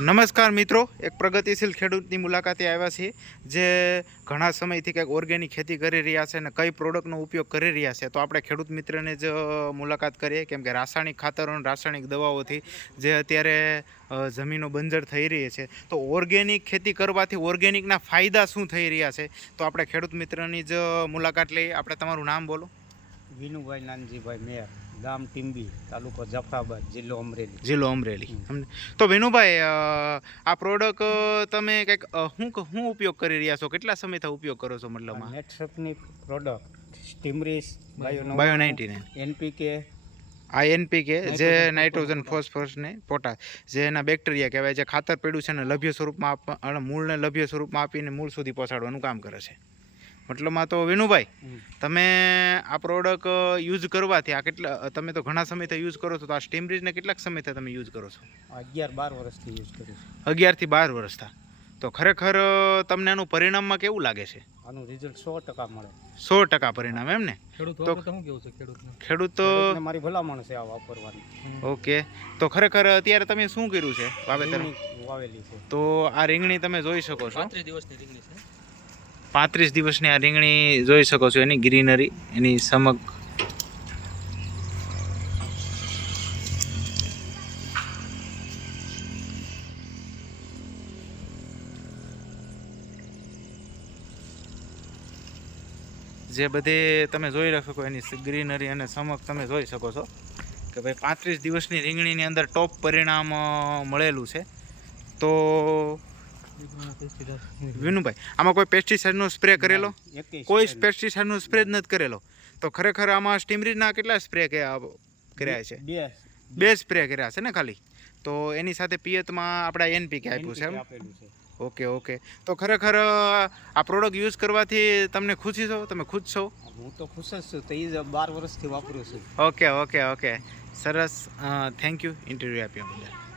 નમસ્કાર મિત્રો, એક પ્રગતિશીલ ખેડૂતની મુલાકાતે આવ્યા છીએ, જે ઘણા સમયથી કંઈક ઓર્ગેનિક ખેતી કરી રહ્યા છે અને કઈ પ્રોડક્ટનો ઉપયોગ કરી રહ્યા છે. તો આપણે ખેડૂત મિત્રને જ મુલાકાત કરીએ, કેમ કે રાસાયણિક ખાતરો અને રાસાયણિક દવાઓથી જે અત્યારે જમીનો બંજર થઈ રહી છે. તો ઓર્ગેનિક ખેતી કરવાથી ઓર્ગેનિકના ફાયદા શું થઈ રહ્યા છે? તો આપણે ખેડૂત મિત્રની જ મુલાકાત લઈએ. આપણે તમારું નામ બોલો. વિનુભાઈ નાનજીભાઈ મેયર. ગામ ટીંબી તાલુકો જફરાબાદ જિલ્લો અમરેલી. જિલ્લો અમરેલી. તો વિનુભાઈ આ પ્રોડક્ટ તમે કંઈક હું શું ઉપયોગ કરી રહ્યા છો? કેટલા સમયથી ઉપયોગ કરો છો મતલબ નેટસપની પ્રોડક્ટ સ્ટીમરીસ બાયો નાઇન્ટી નાઇન એનપીકે આ એનપીકે જે નાઇટ્રોજન, ફોસ્ફરસ ને પોટાશ જે એના બેક્ટેરિયા કહેવાય જે ખાતર પડ્યું છે ને લભ્ય સ્વરૂપમાં મૂળને લભ્ય સ્વરૂપમાં આપીને મૂળ સુધી પહોંચાડવાનું કામ કરે છે. મતલબમાં તો વિનુભાઈ તમે આ પ્રોડક્ટ યુઝ કરવાથી આ કેટલા તમે તો ઘણા સમયથી યુઝ કરો છો તો આ સ્ટીમરીજને કેટલાક સમયથી તમે યુઝ કરો છો? અગિયાર બાર વર્ષથી યુઝ કરું છું અગિયારથી બાર વર્ષથી તો ખરેખર તમને આનું પરિણામમાં કેવું લાગે છે? આનું રિઝલ્ટ સો ટકા મળે. સો ટકા પરિણામ એમ ને? ખેડૂતો તો- શું કેવું છે ખેડૂત ખેડૂત તો મારી ભલામણ છે આ વાપરવાની. ઓકે. તો ખરેખર અત્યારે તમે શું કર્યું છે? વાવેતર? વાવેલી છે. તો આ રીંગણી તમે જોઈ શકો છો. પાંત્રીસ દિવસની રીંગણી છે. પાંત્રીસ દિવસની આ રીંગણી જોઈ શકો છો, એની ગ્રીનરી, એની સમગ. જે બધે તમે જોઈ શકો એની ગ્રીનરી અને સમક તમે જોઈ શકો છો કે ભાઈ પાંત્રીસ દિવસની રીંગણીની અંદર ટોપ પરિણામ મળેલું છે. તો વિનુભાઈ આમાં કોઈ પેસ્ટિસાઇડનો સ્પ્રે કરેલો? કોઈ પેસ્ટિસાઇડનો સ્પ્રે જ નથી કરેલો. તો ખરેખર આમાં સ્ટીમરીના કેટલા સ્પ્રે કર્યા છે? બે સ્પ્રે કર્યા છે ને ખાલી? તો એની સાથે પિયતમાં આપણે એનપીકે આપ્યું છે એમ? Okay okay. તો ખરેખર આ પ્રોડક્ટ યુઝ કરવાથી તમને ખુશી છો? તમે ખુશ છો? હું તો ખુશ જ છું. તો એ જ બાર વર્ષથી વાપરું છું. Okay okay okay. સરસ. થેન્ક યુ ઇન્ટરવ્યૂ આપ્યા બદલ.